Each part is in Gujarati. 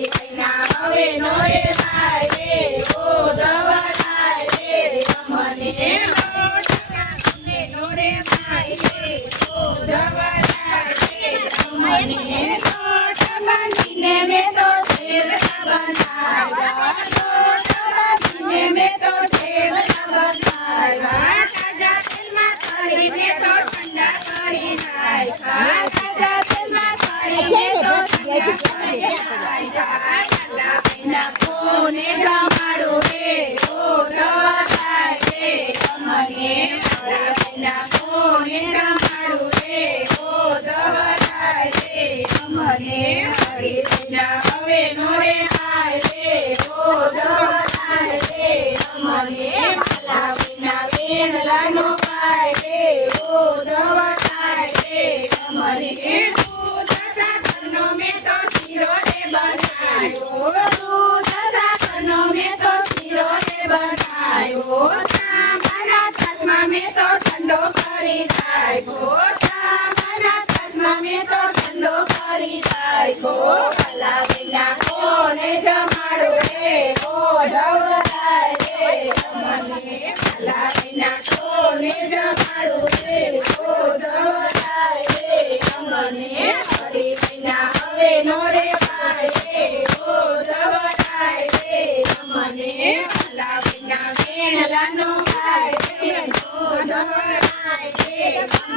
વિના હવે નો રેવાય રે ઓ ધવરાય રે અમને નો રેવાય રે ઓ ધવરાય રે અમને લોટ બાંધીને મેં તો શેરડા બનાવ્યા લોટ બાંધીને મેં તો શેરડા બનાવ્યા તાજા તેલમાં તળીને તો ઠંડા કરી નાખ્યા તાજા તેલમાં તળીને તો ઠંડા કરી નાખ્યા તાજા વિના કોને જમાડું રે ઓ ધવરાય રે અમને તાજા વિના કોને જમાડું રે ઓ ધવરાય રે અમને વિના હવે નો રેવાય રે ઓ ધવરાય રે અમને માલા વિના વેણલાનો પાય રે ઓ ધવરાય રે અમને દૂધ સાકરનો મેં તો શીરો રે બનાવ્યો દૂધ સાકરનો મેં તો શીરો રે બનાવ્યો મારા છાશમાં મેં તો ઠંડો કરી નાખ્યો મારા છાશમાં મેં તો ઠંડો કરી નાખ્યો માલા વિના કોને જમાડું રે ઓ ધવરાય રે અમને માલા વિના કોને જમાડું રે ઓ ધવરાય રે અમને હરી વિના હવે નો રેવાય રે ઓ ધવરાય રે અમને માલા વિના વેણલાનો પાય રે ઓ ધવરાય રે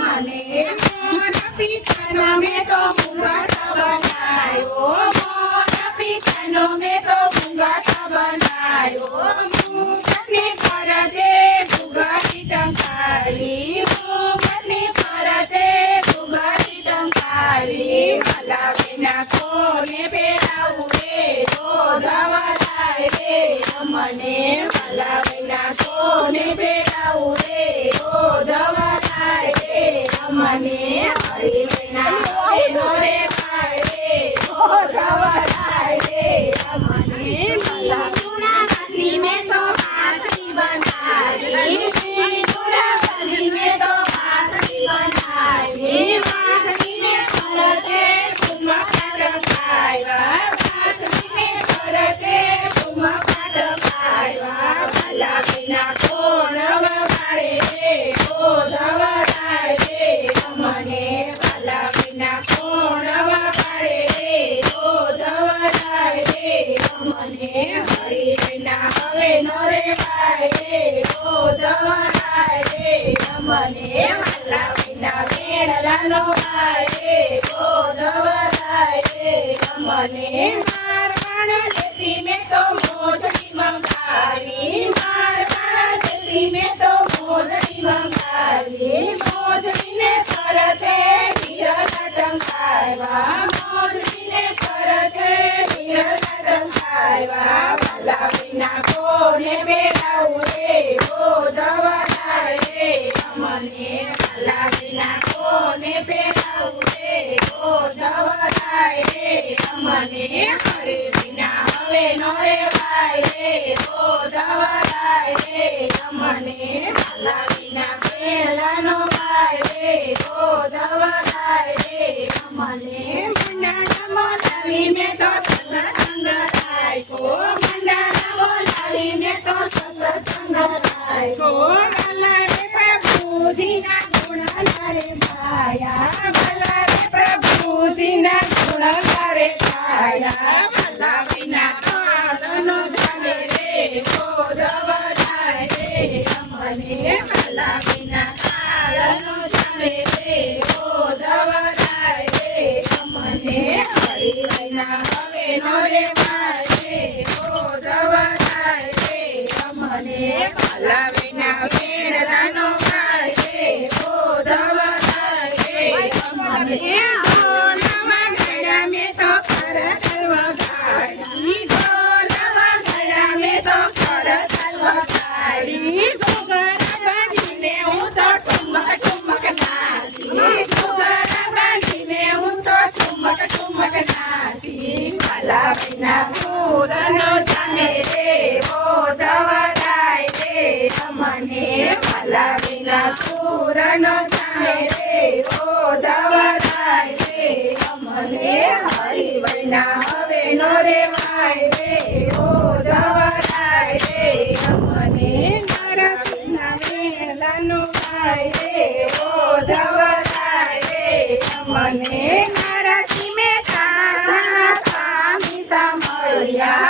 અમને મોટા પિતાનો મેં તો મુંગાટો બનાવ્યો મોટા પિતાનો મેં તો મુંગાટો બનાવ્યો મુંગટની ફરતે ફુગારી ટંકારી મુંગટની ફરતે ફુગારી ટંકારી માલા વિના કોને પહેરાવું રે ઓ ધવરાય રે અમને માલા વિના કોને પહેરાવું રે ઓ ધવરાય રે અમને હરી વિના હવે નો રેવાય રે ઓ ધવરાય રે અમને સિંદૂરાવાળી મેં તો પાસરી બનાવી સિંદૂરાવાળી મેં તો પાસરી બનાવી પાસરીને ફરતે ફૂલમાં પાટકાવ્યા પાસરીને ફરતે ફૂલમાં પાટકાવ્યા માલા વિના કોણ વગાડે રે ઓ ધવરાય રે અમને માલા વિના કોણ વગાડે રે ઓ ધવરાય રે અમને હરી વિના હવે નો રેવાય રે ઓ ધવરાય રે અમને માલા વિના વેણલાનો પાય રે ઓ ધવરાય રે અમને મારવાડ લેતી મેં તો મોજડી મંગાવી મારવાડ લેતી મેં તો મોજડી મંગાવી મોજડીને ફરતે હીરા ટંકાવ્યા મોજડીને ફરતે હીરા ટંકાવ્યા માલા વિના કોને પહેરાવું રે ઓ ધવરાય રે અમને માલા વિના કોને પહેરાવું રે ઓ ધવરાય રે અમને હરી વિના હવે નો રેવાય રે ઓ ધવરાય રે અમને માલા વિના વેણલાનો પાય રે ઓ ધવરાય રે અમને મંડાણા બોલાવી મેં તો સત્સંગ રાખ્યો મંડાણા બોલાવી મેં તો સત્સંગ રાખ્યો ભલા રે પ્રભુજીના ગુણ રે ગાયા ભલા રે પ્રભુજીના ગુણ રે ગાયા માલા વિના કાળનો જાને રે ઓ ધવરાય રે અમને માલા વિના કાળનો જાને રે ઓ ધવરાય રે અમને હરી વિના હવે નો રેવાય રે ઓ ધવરાય રે અમને માલા વિના વેણલાનો પાય રે ઓ ધવરાય રે અમને નવા ગળા મેં તો કરતલ વગાડી નવા ગળા મેં તો કરતલ વગાડી ઘૂઘરા બાંધીને હું તો ઠુમક ઠુમક નાચી ઘૂઘરા બાંધીને હું તો ઠુમક ઠુમક નાચી માલા વિના પૂરનો જાને રે ઓ ધવરાય રે અમને માલા વિના પૂરનો જાને રે ઓ ધવરાય રે અમને હરી વિના હવે નો રેવાય વાદળિયા